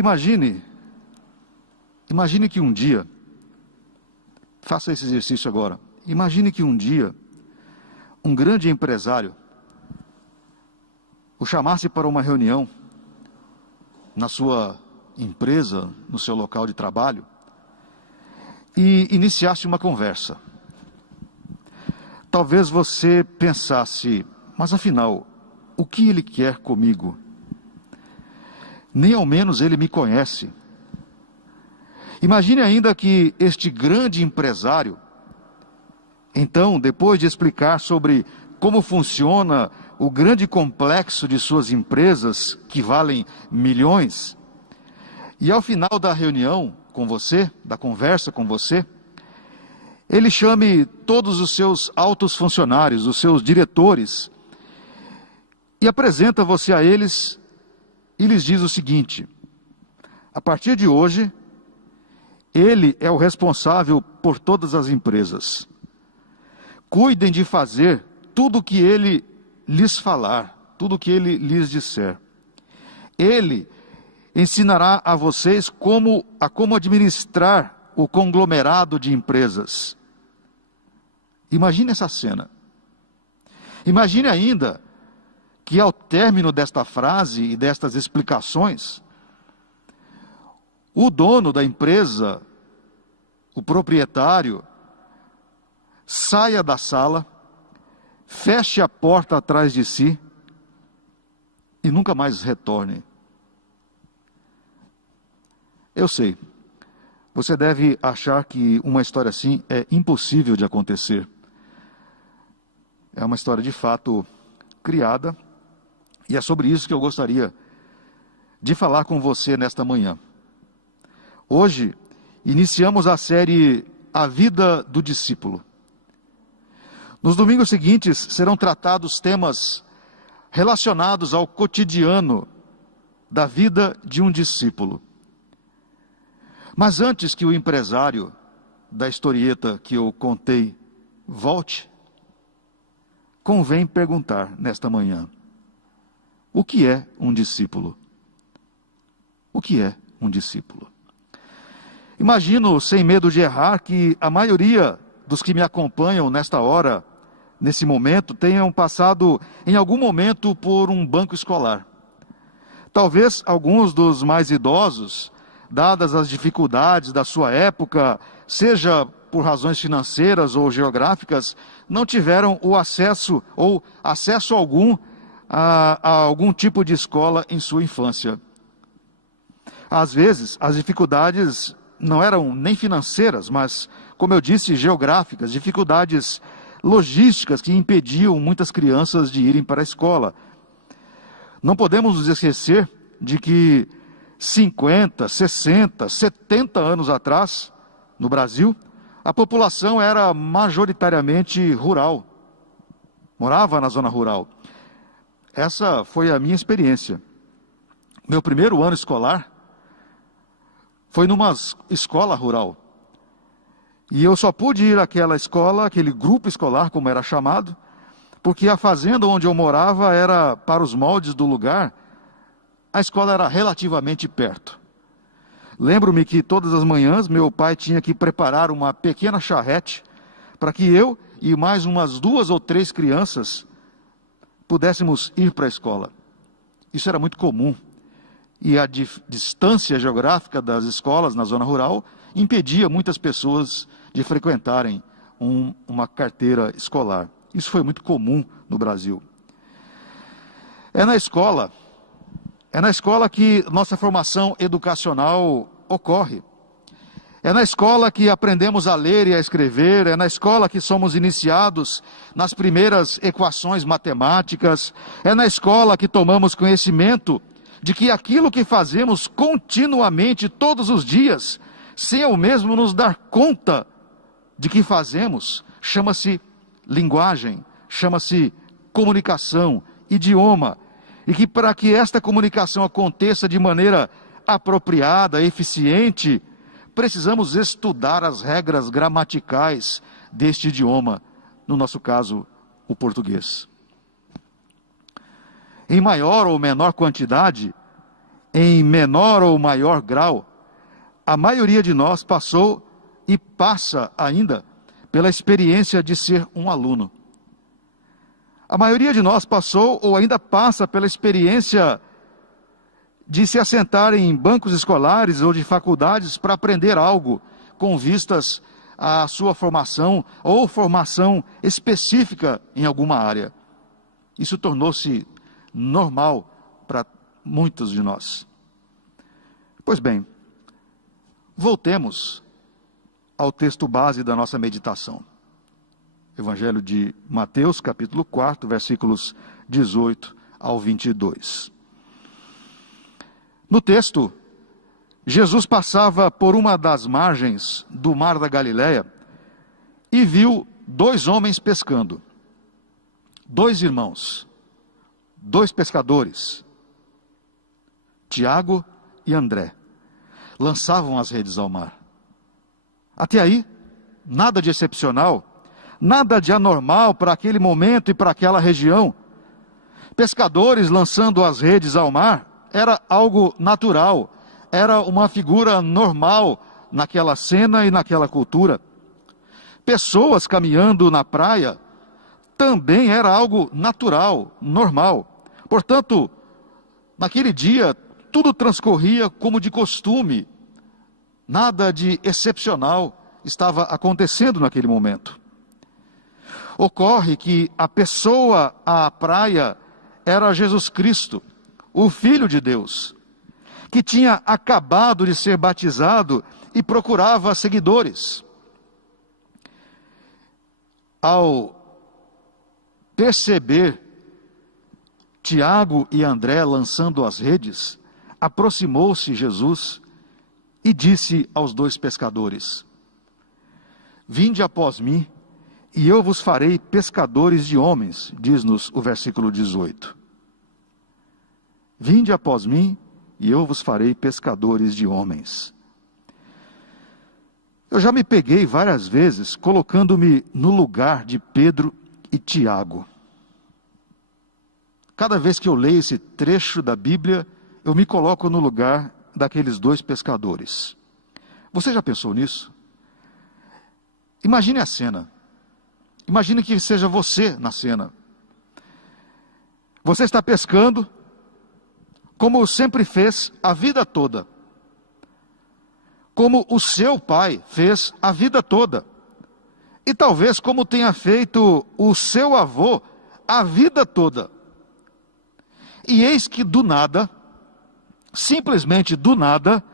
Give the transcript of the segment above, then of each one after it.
Imagine que um dia, faça esse exercício agora, imagine que um dia, um grande empresário o chamasse para uma reunião na sua empresa, no seu local de trabalho, e iniciasse uma conversa. Talvez você pensasse, mas afinal, o que ele quer comigo? Nem ao menos ele me conhece. Imagine ainda que este grande empresário, então, depois de explicar sobre como funciona o grande complexo de suas empresas, que valem milhões, e ao final da reunião com você, da conversa com você, ele chame todos os seus altos funcionários, os seus diretores, e apresenta você a eles e lhes diz o seguinte: a partir de hoje, ele é o responsável por todas as empresas. Cuidem de fazer tudo o que ele lhes falar, tudo o que ele lhes disser. Ele ensinará a vocês como administrar o conglomerado de empresas. Imagine essa cena. Imagine ainda que ao término desta frase e destas explicações, o dono da empresa, o proprietário, saia da sala, feche a porta atrás de si e nunca mais retorne. Eu sei, você deve achar que uma história assim é impossível de acontecer. É uma história de fato criada, e é sobre isso que eu gostaria de falar com você nesta manhã. Hoje, iniciamos a série A Vida do Discípulo. Nos domingos seguintes serão tratados temas relacionados ao cotidiano da vida de um discípulo. Mas antes que o empresário da historieta que eu contei volte, convém perguntar nesta manhã: o que é um discípulo? O que é um discípulo? Imagino, sem medo de errar, que a maioria dos que me acompanham nesta hora, nesse momento, tenham passado em algum momento por um banco escolar. Talvez alguns dos mais idosos, dadas as dificuldades da sua época, seja por razões financeiras ou geográficas, não tiveram o acesso ou acesso algum a algum tipo de escola em sua infância. Às vezes, as dificuldades não eram nem financeiras, mas, como eu disse, geográficas, dificuldades logísticas que impediam muitas crianças de irem para a escola. Não podemos nos esquecer de que 50, 60, 70 anos atrás, no Brasil, a população era majoritariamente rural, morava na zona rural. Essa foi a minha experiência. Meu primeiro ano escolar foi numa escola rural. E eu só pude ir àquela escola, aquele grupo escolar, como era chamado, porque a fazenda onde eu morava era, para os moldes do lugar, a escola era relativamente perto. Lembro-me que todas as manhãs meu pai tinha que preparar uma pequena charrete para que eu e mais umas 2 ou 3 crianças pudéssemos ir para a escola. Isso era muito comum. E a distância geográfica das escolas na zona rural impedia muitas pessoas de frequentarem uma carteira escolar. Isso foi muito comum no Brasil. É na escola que nossa formação educacional ocorre. É na escola que aprendemos a ler e a escrever, é na escola que somos iniciados nas primeiras equações matemáticas, é na escola que tomamos conhecimento de que aquilo que fazemos continuamente, todos os dias, sem ao mesmo nos dar conta de que fazemos, chama-se linguagem, chama-se comunicação, idioma, e que para que esta comunicação aconteça de maneira apropriada, eficiente, precisamos estudar as regras gramaticais deste idioma, no nosso caso, o português. Em maior ou menor quantidade, em menor ou maior grau, a maioria de nós passou e passa ainda pela experiência de ser um aluno. A maioria de nós passou ou ainda passa pela experiência de se assentar em bancos escolares ou de faculdades para aprender algo com vistas à sua formação ou formação específica em alguma área. Isso tornou-se normal para muitos de nós. Pois bem, voltemos ao texto base da nossa meditação. Evangelho de Mateus, capítulo 4, versículos 18 ao 22. No texto, Jesus passava por uma das margens do mar da Galileia e viu 2 homens pescando. 2 irmãos, 2 pescadores, Tiago e André, lançavam as redes ao mar. Até aí, nada de excepcional, nada de anormal para aquele momento e para aquela região. Pescadores lançando as redes ao mar era algo natural, era uma figura normal naquela cena e naquela cultura. Pessoas caminhando na praia também era algo natural, normal. Portanto, naquele dia, tudo transcorria como de costume. Nada de excepcional estava acontecendo naquele momento. Ocorre que a pessoa à praia era Jesus Cristo, o Filho de Deus, que tinha acabado de ser batizado e procurava seguidores. Ao perceber Tiago e André lançando as redes, aproximou-se Jesus e disse aos 2 pescadores: Vinde após mim, e eu vos farei pescadores de homens, diz-nos o versículo 18. Vinde após mim, e eu vos farei pescadores de homens. Eu já me peguei várias vezes colocando-me no lugar de Pedro e Tiago. Cada vez que eu leio esse trecho da Bíblia, eu me coloco no lugar daqueles 2 pescadores. Você já pensou nisso? Imagine a cena. Imagine que seja você na cena. Você está pescando, como sempre fez a vida toda. Como o seu pai fez a vida toda. E talvez como tenha feito o seu avô a vida toda. E eis que do nada, simplesmente do nada,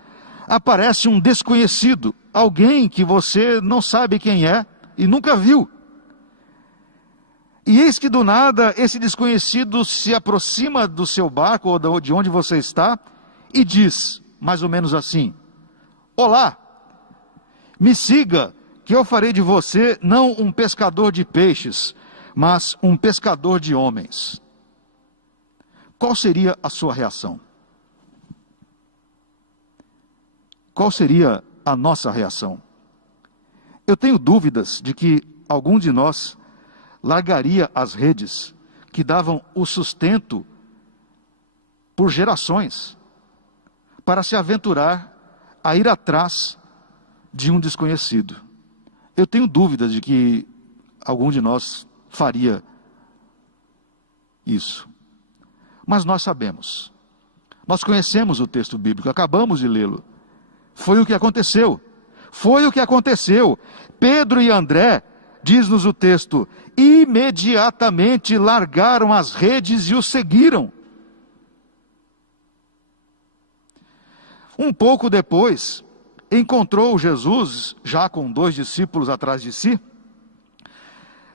aparece um desconhecido, alguém que você não sabe quem é e nunca viu. E eis que do nada esse desconhecido se aproxima do seu barco ou de onde você está e diz, mais ou menos assim: Olá, me siga, que eu farei de você não um pescador de peixes, mas um pescador de homens. Qual seria a sua reação? Qual seria a nossa reação? Eu tenho dúvidas de que algum de nós largaria as redes que davam o sustento por gerações para se aventurar a ir atrás de um desconhecido. Eu tenho dúvidas de que algum de nós faria isso. Mas nós sabemos. Nós conhecemos o texto bíblico, acabamos de lê-lo. Foi o que aconteceu. Foi o que aconteceu. Pedro e André, diz-nos o texto, imediatamente largaram as redes e o seguiram. Um pouco depois, encontrou Jesus, já com 2 discípulos atrás de si.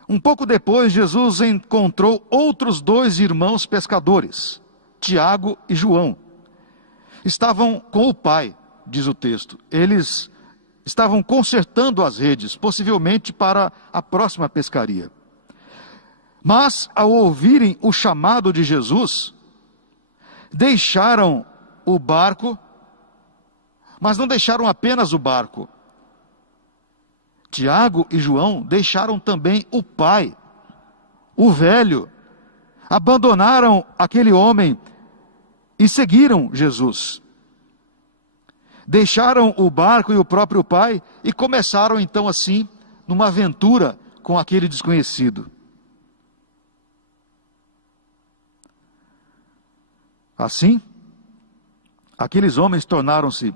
Um pouco depois, Jesus encontrou outros 2 irmãos pescadores, Tiago e João. Estavam com o pai, diz o texto. Eles estavam consertando as redes, possivelmente para a próxima pescaria. Mas, ao ouvirem o chamado de Jesus, deixaram o barco, mas não deixaram apenas o barco. Tiago e João deixaram também o pai, o velho. Abandonaram aquele homem e seguiram Jesus. Deixaram o barco e o próprio pai e começaram então assim, numa aventura com aquele desconhecido. Assim, aqueles homens tornaram-se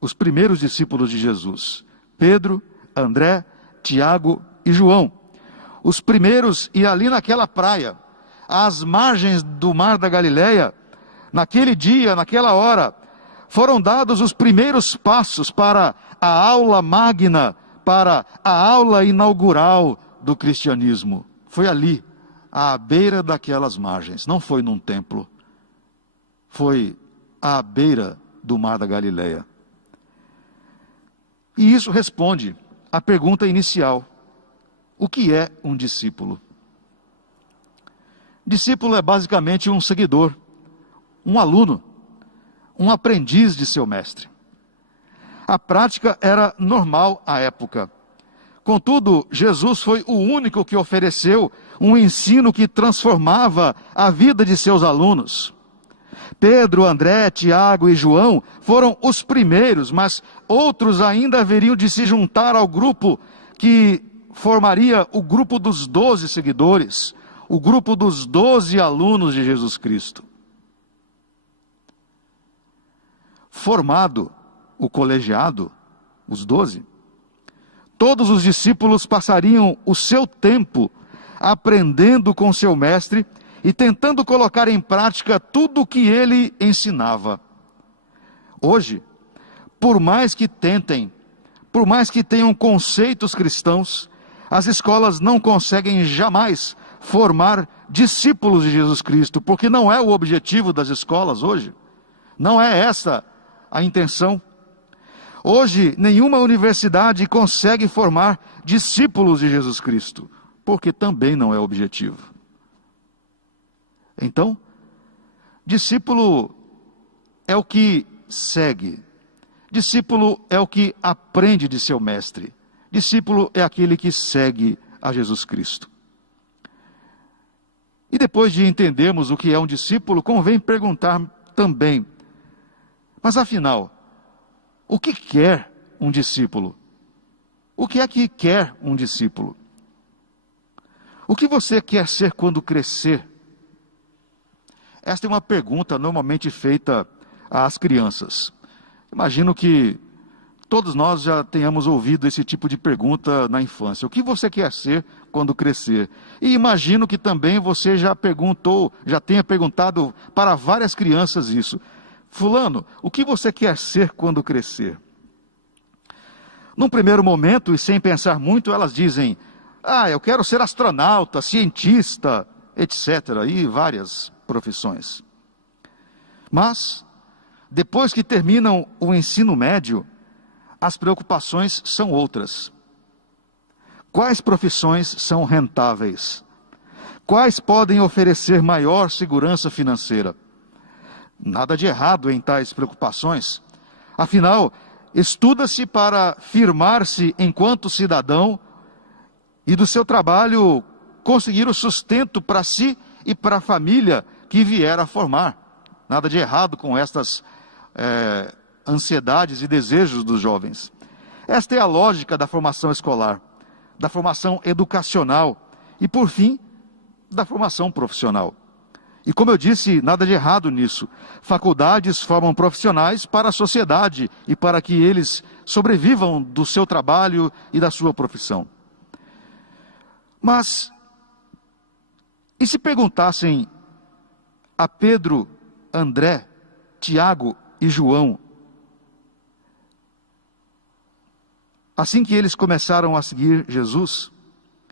os primeiros discípulos de Jesus. Pedro, André, Tiago e João. Os primeiros, e ali naquela praia, às margens do mar da Galileia, naquele dia, naquela hora, foram dados os primeiros passos para a aula magna, para a aula inaugural do cristianismo. Foi ali, à beira daquelas margens, não foi num templo, foi à beira do mar da Galileia. E isso responde à pergunta inicial: o que é um discípulo? Discípulo é basicamente um seguidor, um aluno, um aprendiz de seu mestre. A prática era normal à época. Contudo, Jesus foi o único que ofereceu um ensino que transformava a vida de seus alunos. Pedro, André, Tiago e João foram os primeiros, mas outros ainda haveriam de se juntar ao grupo que formaria o grupo dos 12 seguidores, o grupo dos 12 alunos de Jesus Cristo. Formado o colegiado, os 12, todos os discípulos passariam o seu tempo aprendendo com seu mestre e tentando colocar em prática tudo o que ele ensinava. Hoje, por mais que tentem, por mais que tenham conceitos cristãos, as escolas não conseguem jamais formar discípulos de Jesus Cristo, porque não é o objetivo das escolas hoje. Não é essa a intenção. Hoje, nenhuma universidade consegue formar discípulos de Jesus Cristo, porque também não é o objetivo. Então, discípulo é o que segue. Discípulo é o que aprende de seu mestre. Discípulo é aquele que segue a Jesus Cristo. E depois de entendermos o que é um discípulo, convém perguntar também: mas afinal, o que quer um discípulo? O que é que quer um discípulo? O que você quer ser quando crescer? Esta é uma pergunta normalmente feita às crianças. Imagino que todos nós já tenhamos ouvido esse tipo de pergunta na infância. O que você quer ser quando crescer? E imagino que também você já tenha perguntado para várias crianças isso. Fulano, o que você quer ser quando crescer? Num primeiro momento, e sem pensar muito, elas dizem: eu quero ser astronauta, cientista, etc. E várias profissões. Mas, depois que terminam o ensino médio, as preocupações são outras. Quais profissões são rentáveis? Quais podem oferecer maior segurança financeira? Nada de errado em tais preocupações. Afinal, estuda-se para firmar-se enquanto cidadão e do seu trabalho conseguir o sustento para si e para a família que vier a formar. Nada de errado com estas ansiedades e desejos dos jovens. Esta é a lógica da formação escolar, da formação educacional e, por fim, da formação profissional. E como eu disse, nada de errado nisso. Faculdades formam profissionais para a sociedade e para que eles sobrevivam do seu trabalho e da sua profissão. Mas, e se perguntassem a Pedro, André, Tiago e João, assim que eles começaram a seguir Jesus,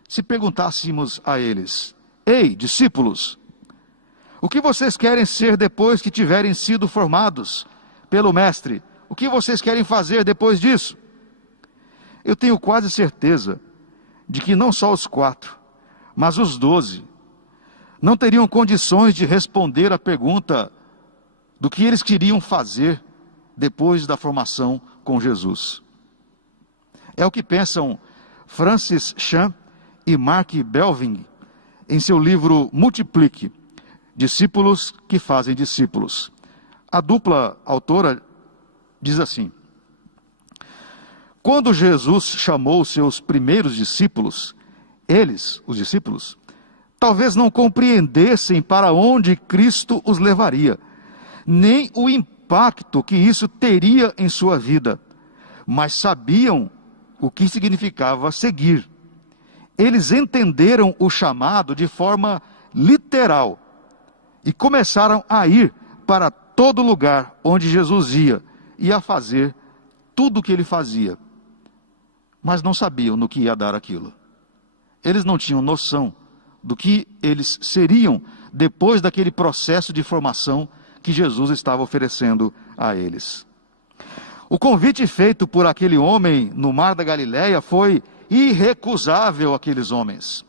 se perguntássemos a eles: ei, discípulos, o que vocês querem ser depois que tiverem sido formados pelo Mestre? O que vocês querem fazer depois disso? Eu tenho quase certeza de que não só os 4, mas os 12, não teriam condições de responder à pergunta do que eles queriam fazer depois da formação com Jesus. É o que pensam Francis Chan e Mark Belving em seu livro Multiplique. discípulos que fazem discípulos. A dupla autora diz assim: quando Jesus chamou os seus primeiros discípulos, eles, os discípulos, talvez não compreendessem para onde Cristo os levaria, nem o impacto que isso teria em sua vida, mas sabiam o que significava seguir. Eles entenderam o chamado de forma literal e começaram a ir para todo lugar onde Jesus ia e a fazer tudo o que ele fazia. Mas não sabiam no que ia dar aquilo. Eles não tinham noção do que eles seriam depois daquele processo de formação que Jesus estava oferecendo a eles. O convite feito por aquele homem no Mar da Galileia foi irrecusável àqueles homens.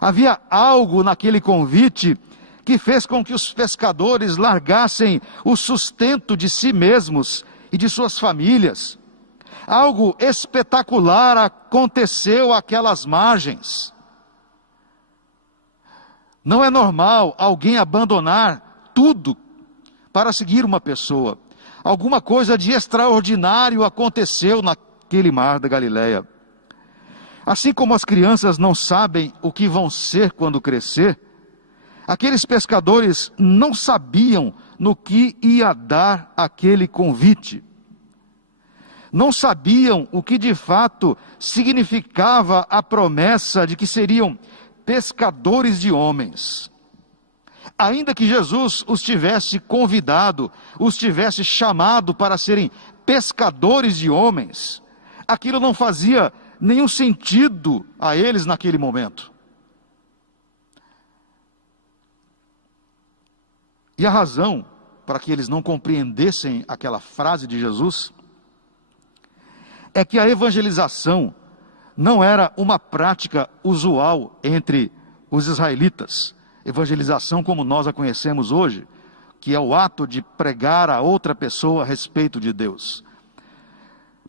Havia algo naquele convite que fez com que os pescadores largassem o sustento de si mesmos e de suas famílias. Algo espetacular aconteceu àquelas margens. Não é normal alguém abandonar tudo para seguir uma pessoa. Alguma coisa de extraordinário aconteceu naquele Mar da Galileia. Assim como as crianças não sabem o que vão ser quando crescer, aqueles pescadores não sabiam no que ia dar aquele convite. Não sabiam o que de fato significava a promessa de que seriam pescadores de homens. Ainda que Jesus os tivesse convidado, os tivesse chamado para serem pescadores de homens, aquilo não fazia nenhum sentido a eles naquele momento. E a razão para que eles não compreendessem aquela frase de Jesus é que a evangelização não era uma prática usual entre os israelitas. Evangelização como nós a conhecemos hoje, que é o ato de pregar a outra pessoa a respeito de Deus.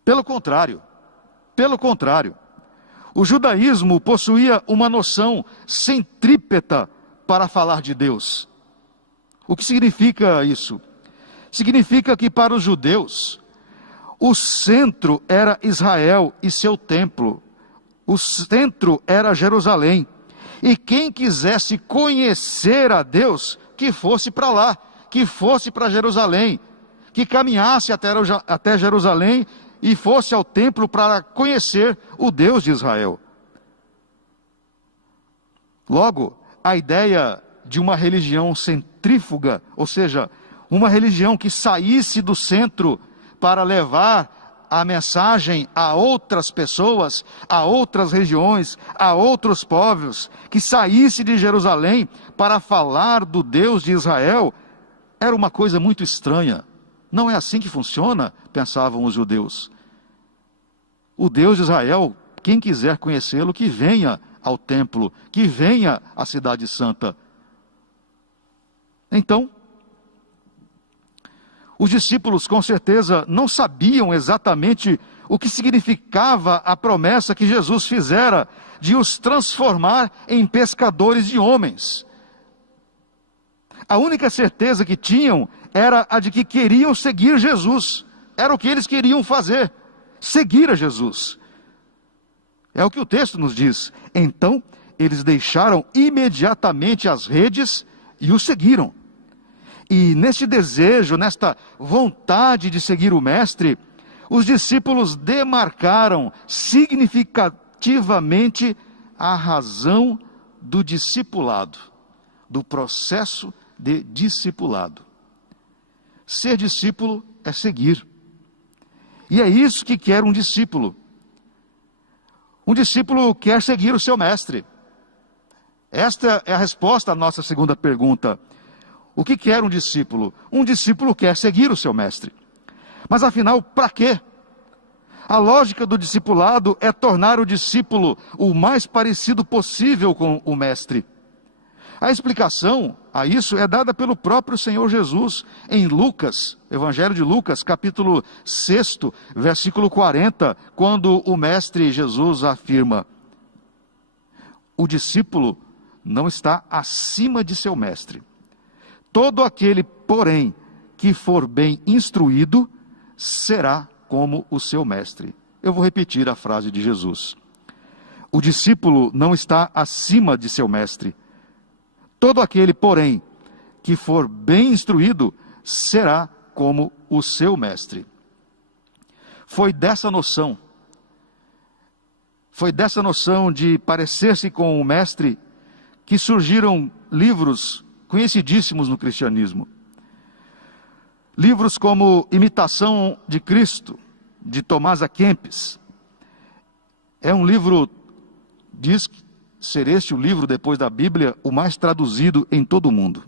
Pelo contrário, o judaísmo possuía uma noção centrípeta para falar de Deus. O que significa isso? Significa que para os judeus, o centro era Israel e seu templo. O centro era Jerusalém. E quem quisesse conhecer a Deus, que fosse para lá, que fosse para Jerusalém, que caminhasse até Jerusalém e fosse ao templo para conhecer o Deus de Israel. Logo, a ideia de uma religião centrífuga, ou seja, uma religião que saísse do centro para levar a mensagem a outras pessoas, a outras regiões, a outros povos, que saísse de Jerusalém para falar do Deus de Israel, era uma coisa muito estranha. Não é assim que funciona, pensavam os judeus. O Deus de Israel, quem quiser conhecê-lo, que venha ao templo, que venha à cidade santa. Então, os discípulos com certeza não sabiam exatamente o que significava a promessa que Jesus fizera de os transformar em pescadores de homens. A única certeza que tinham era a de que queriam seguir Jesus. Era o que eles queriam fazer, seguir a Jesus. É o que o texto nos diz. Então, eles deixaram imediatamente as redes e o seguiram. E neste desejo, nesta vontade de seguir o Mestre, os discípulos demarcaram significativamente a razão do discipulado, do processo de discipulado. Ser discípulo é seguir. E é isso que quer um discípulo. Um discípulo quer seguir o seu mestre. Esta é a resposta à nossa segunda pergunta. O que quer um discípulo? Um discípulo quer seguir o seu mestre. Mas afinal, para quê? A lógica do discipulado é tornar o discípulo o mais parecido possível com o mestre. A explicação a isso é dada pelo próprio Senhor Jesus em Lucas, Evangelho de Lucas, capítulo 6, versículo 40, quando o mestre Jesus afirma: o discípulo não está acima de seu mestre, Todo aquele, porém, que for bem instruído, será como o seu mestre. Eu vou repetir a frase de Jesus. O discípulo não está acima de seu mestre. Todo aquele, porém, que for bem instruído, será como o seu mestre. Foi dessa noção de parecer-se com o mestre que surgiram livros conhecidíssimos no cristianismo. Livros como Imitação de Cristo, de Tomás à Kempis. É um livro, diz ser este o livro, depois da Bíblia, o mais traduzido em todo o mundo.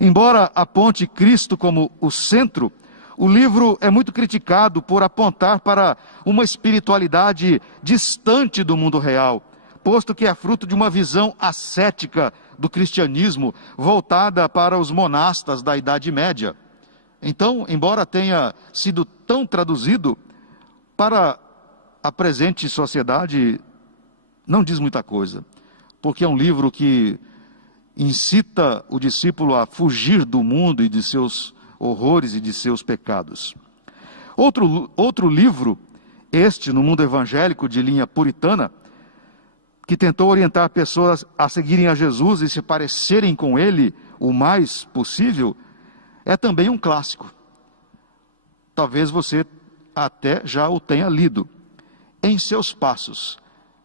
Embora aponte Cristo como o centro, o livro é muito criticado por apontar para uma espiritualidade distante do mundo real, posto que é fruto de uma visão ascética do cristianismo, voltada para os monastas da Idade Média. Então, embora tenha sido tão traduzido, para a presente sociedade não diz muita coisa, porque é um livro que incita o discípulo a fugir do mundo e de seus horrores e de seus pecados. Outro livro, este no mundo evangélico de linha puritana, que tentou orientar pessoas a seguirem a Jesus e se parecerem com ele o mais possível, é também um clássico. Talvez você até já o tenha lido. Em seus passos,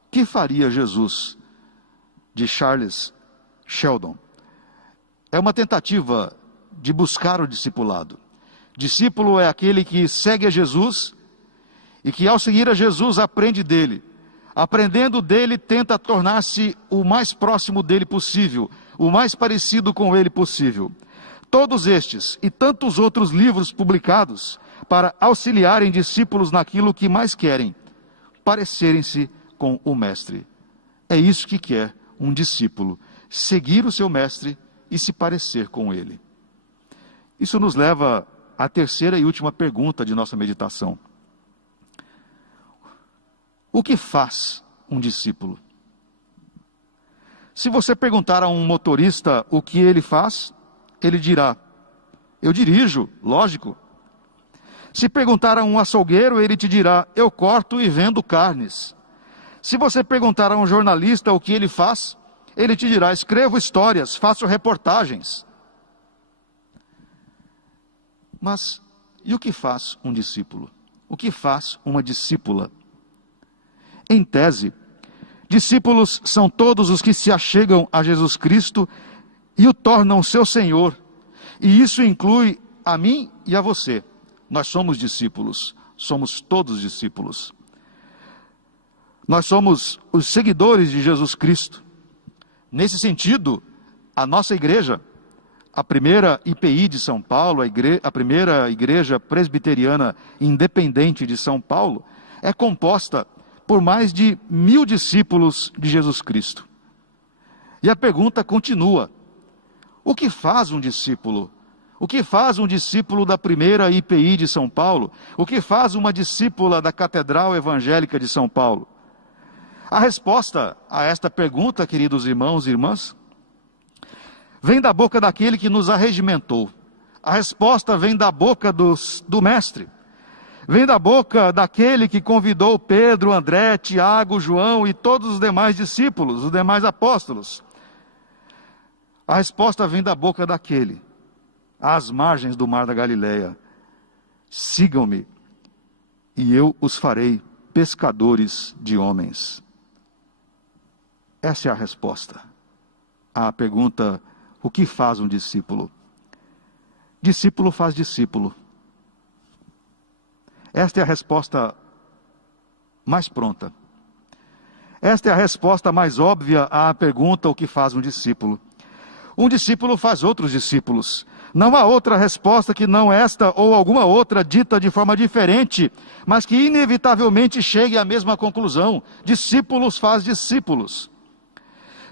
que faria Jesus? De Charles Sheldon. É uma tentativa de buscar o discipulado. Discípulo é aquele que segue a Jesus e que, ao seguir a Jesus, aprende dele. Aprendendo dele, tenta tornar-se o mais próximo dele possível, o mais parecido com ele possível. Todos estes e tantos outros livros publicados para auxiliarem discípulos naquilo que mais querem, parecerem-se com o mestre. É isso que quer um discípulo, seguir o seu mestre e se parecer com ele. Isso nos leva à terceira e última pergunta de nossa meditação. O que faz um discípulo? Se você perguntar a um motorista o que ele faz, ele dirá: eu dirijo, lógico. Se perguntar a um açougueiro, ele te dirá: eu corto e vendo carnes. Se você perguntar a um jornalista o que ele faz, ele te dirá: escrevo histórias, faço reportagens. Mas e o que faz um discípulo? O que faz uma discípula? Em tese, discípulos são todos os que se achegam a Jesus Cristo e o tornam seu Senhor. E isso inclui a mim e a você. Nós somos discípulos, somos todos discípulos. Nós somos os seguidores de Jesus Cristo. Nesse sentido, a nossa igreja, a primeira IPI de São Paulo, a primeira igreja presbiteriana independente de São Paulo, é composta por mais de 1000 discípulos de Jesus Cristo. E a pergunta continua: o que faz um discípulo? O que faz um discípulo da primeira IPI de São Paulo? O que faz uma discípula da Catedral Evangélica de São Paulo? A resposta a esta pergunta, queridos irmãos e irmãs, vem da boca daquele que nos arregimentou. A resposta vem da boca do Mestre. Vem da boca daquele que convidou Pedro, André, Tiago, João e todos os demais discípulos, os demais apóstolos. A resposta vem da boca daquele, às margens do mar da Galileia: sigam-me e eu os farei pescadores de homens. Essa é a resposta à pergunta: o que faz um discípulo? Discípulo faz discípulo. Esta é a resposta mais pronta. Esta é a resposta mais óbvia à pergunta: o que faz um discípulo? Um discípulo faz outros discípulos. Não há outra resposta que não esta ou alguma outra dita de forma diferente, mas que inevitavelmente chegue à mesma conclusão: discípulos faz discípulos.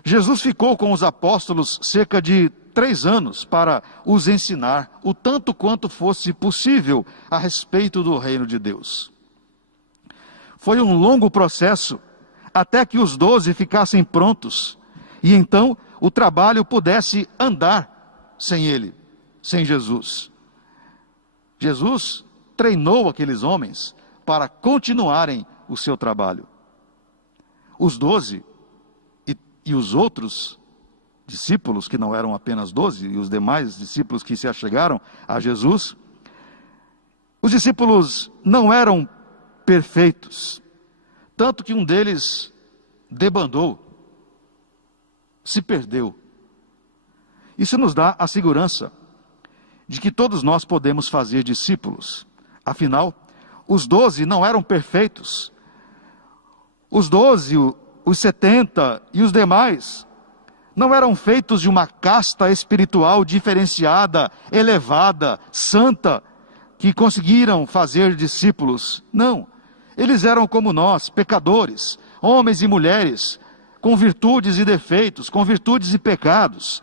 Jesus ficou com os apóstolos cerca de 3 anos para os ensinar o tanto quanto fosse possível a respeito do reino de Deus. Foi um longo processo até que os 12 ficassem prontos e então o trabalho pudesse andar sem ele, sem Jesus. Jesus treinou aqueles homens para continuarem o seu trabalho. Os 12 e os outros discípulos, que não eram apenas 12, e os demais discípulos que se achegaram a Jesus, os discípulos não eram perfeitos, tanto que um deles debandou, se perdeu. Isso nos dá a segurança de que todos nós podemos fazer discípulos. Afinal, os 12 não eram perfeitos. Os 12, os 70 e os demais não eram feitos de uma casta espiritual diferenciada, elevada, santa, que conseguiram fazer discípulos. Não, eles eram como nós, pecadores, homens e mulheres, com virtudes e defeitos, com virtudes e pecados.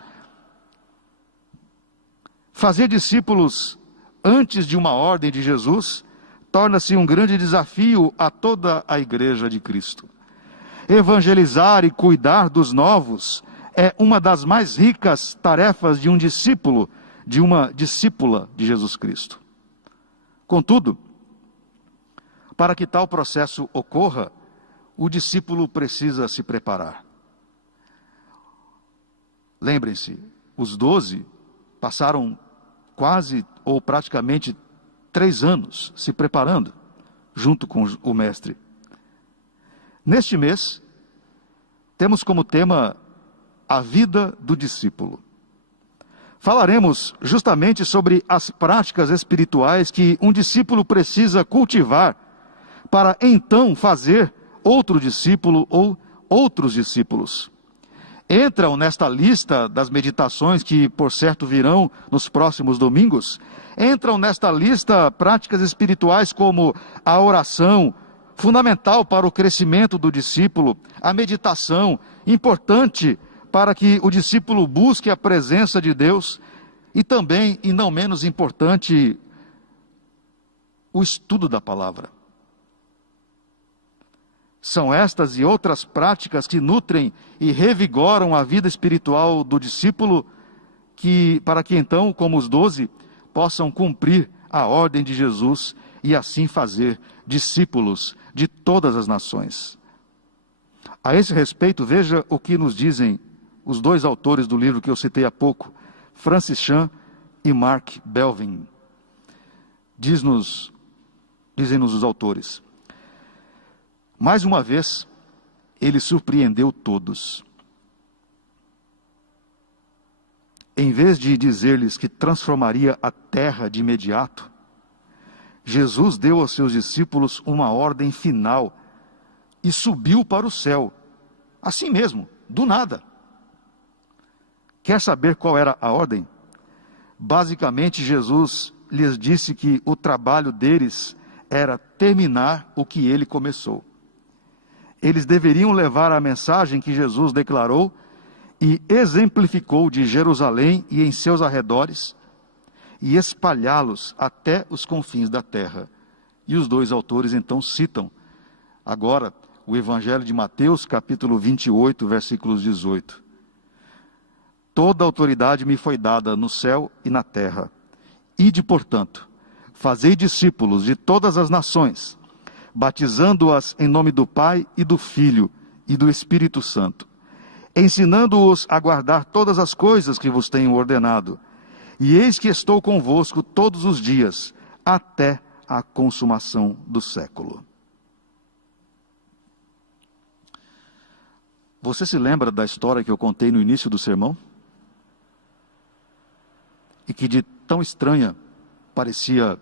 Fazer discípulos antes de uma ordem de Jesus torna-se um grande desafio a toda a igreja de Cristo. Evangelizar e cuidar dos novos é uma das mais ricas tarefas de um discípulo, de uma discípula de Jesus Cristo. Contudo, para que tal processo ocorra, o discípulo precisa se preparar. Lembrem-se, os 12 passaram quase ou praticamente 3 anos se preparando, junto com o mestre. Neste mês, temos como tema a vida do discípulo. Falaremos justamente sobre as práticas espirituais que um discípulo precisa cultivar para então fazer outro discípulo ou outros discípulos. Entram nesta lista das meditações que, por certo, virão nos próximos domingos, entram nesta lista práticas espirituais como a oração, fundamental para o crescimento do discípulo, a meditação, importante para que o discípulo busque a presença de Deus, e também, e não menos importante, o estudo da palavra. São estas e outras práticas que nutrem e revigoram a vida espiritual do discípulo, para que então, como os 12, possam cumprir a ordem de Jesus e assim fazer discípulos de todas as nações. A esse respeito, veja o que nos dizem os 2 autores do livro que eu citei há pouco, Francis Chan e Mark Belvin. Dizem-nos os autores: mais uma vez, ele surpreendeu todos. Em vez de dizer-lhes que transformaria a terra de imediato, Jesus deu aos seus discípulos uma ordem final e subiu para o céu, assim mesmo, do nada. Quer saber qual era a ordem? Basicamente, Jesus lhes disse que o trabalho deles era terminar o que ele começou. Eles deveriam levar a mensagem que Jesus declarou e exemplificou de Jerusalém e em seus arredores, e espalhá-los até os confins da terra. E os 2 autores então citam agora o Evangelho de Mateus, capítulo 28, versículos 18. Toda autoridade me foi dada no céu e na terra. Ide, portanto, fazei discípulos de todas as nações, batizando-as em nome do Pai e do Filho e do Espírito Santo, ensinando-os a guardar todas as coisas que vos tenho ordenado. E eis que estou convosco todos os dias, até a consumação do século. Você se lembra da história que eu contei no início do sermão? E que de tão estranha parecia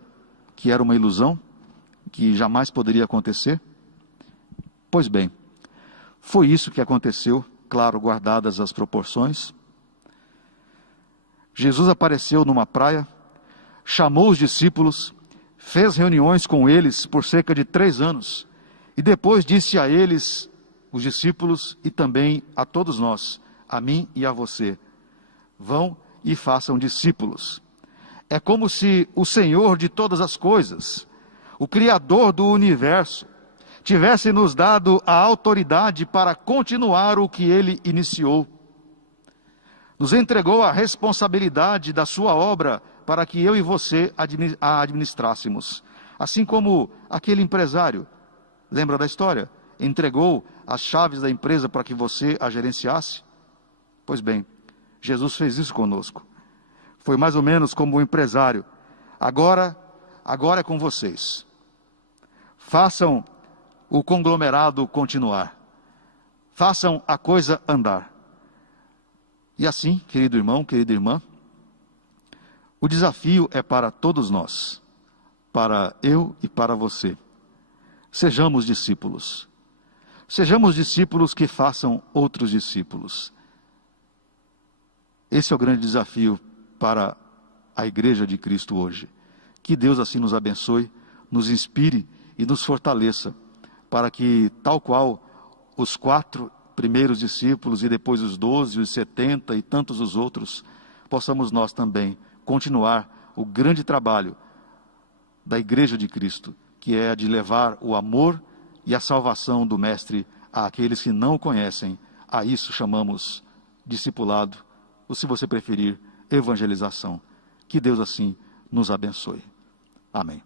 que era uma ilusão, que jamais poderia acontecer? Pois bem, foi isso que aconteceu, claro, guardadas as proporções. Jesus apareceu numa praia, chamou os discípulos, fez reuniões com eles por cerca de 3 anos, e depois disse a eles, os discípulos, e também a todos nós, a mim e a você: vão e façam discípulos. É como se o Senhor de todas as coisas, o Criador do universo, tivesse nos dado a autoridade para continuar o que Ele iniciou. nos entregou a responsabilidade da sua obra para que eu e você a administrássemos. Assim como aquele empresário, lembra da história? Entregou as chaves da empresa para que você a gerenciasse? Pois bem, Jesus fez isso conosco. Foi mais ou menos como o empresário. Agora é com vocês. Façam o conglomerado continuar. Façam a coisa andar. E assim, querido irmão, querida irmã, o desafio é para todos nós, para eu e para você. Sejamos discípulos. Sejamos discípulos que façam outros discípulos. Esse é o grande desafio para a Igreja de Cristo hoje. Que Deus assim nos abençoe, nos inspire e nos fortaleça, para que, tal qual os 4 primeiros discípulos e depois os 12, os 70 e tantos os outros, possamos nós também continuar o grande trabalho da Igreja de Cristo, que é a de levar o amor e a salvação do Mestre àqueles que não o conhecem. A isso chamamos discipulado, ou se você preferir, evangelização. Que Deus assim nos abençoe. Amém.